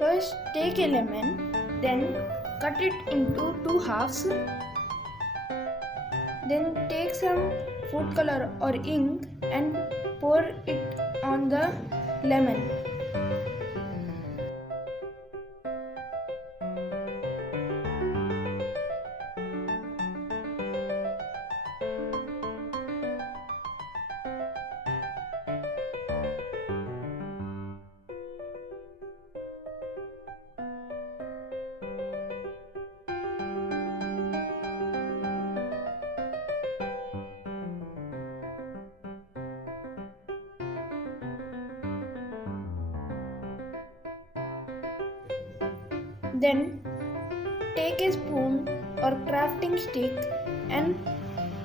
First take a lemon, then cut it into two halves. Then take some food color or ink and pour it on the lemon. Then take a spoon or crafting stick and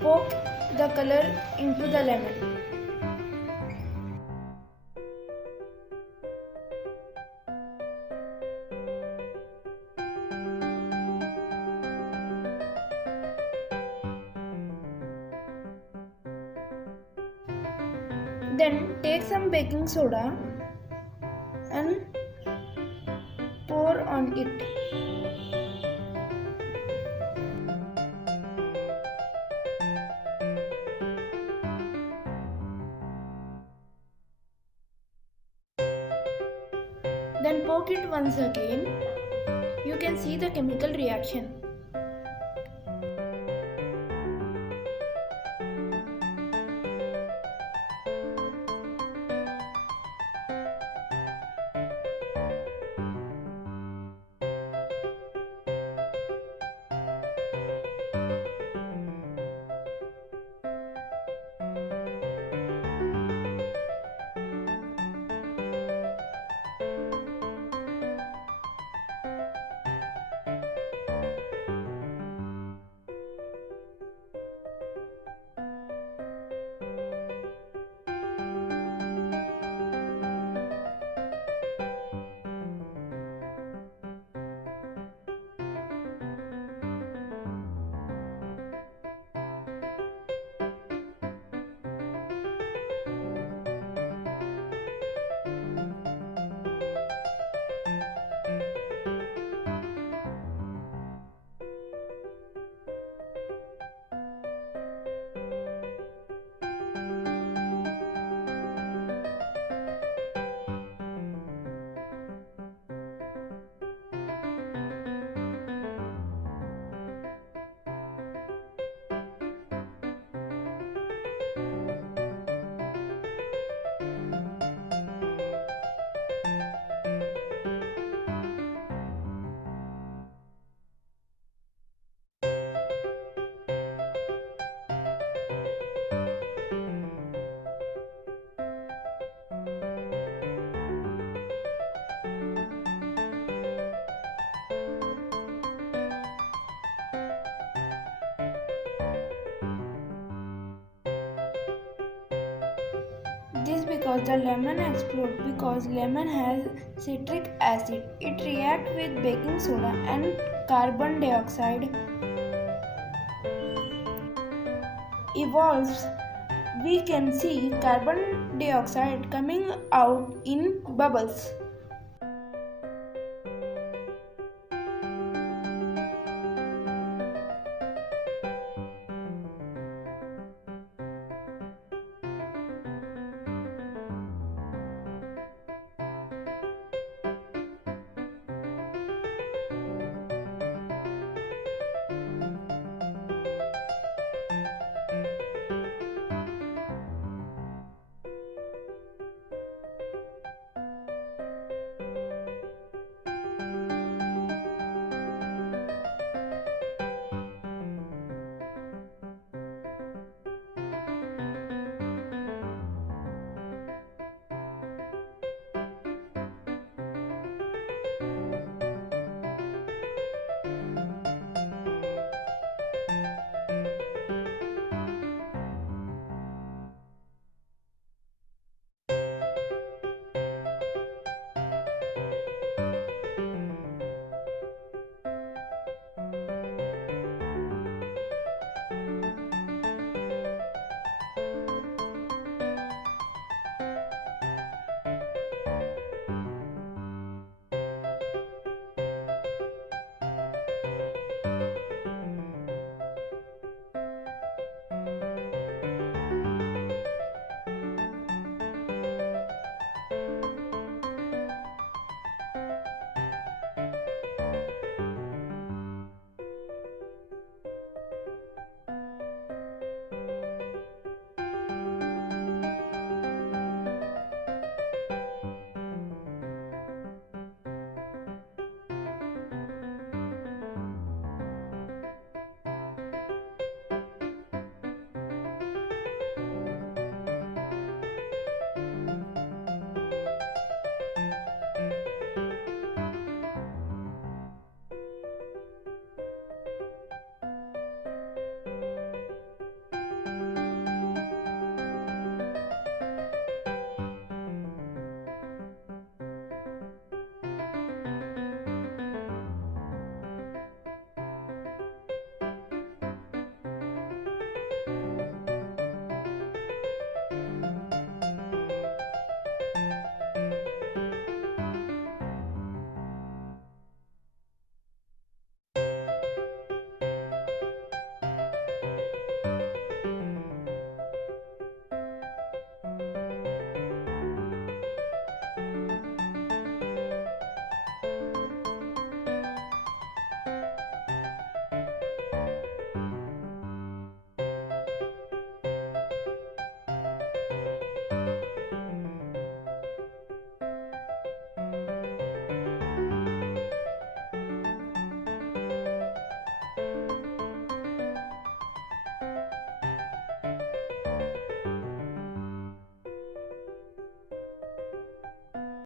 poke the color into the lemon. Then take some baking soda and pour on it. Then poke it once again. You can see the chemical reaction. This because the lemon explodes because lemon has citric acid. It reacts with baking soda and carbon dioxide evolves. We can see carbon dioxide coming out in bubbles.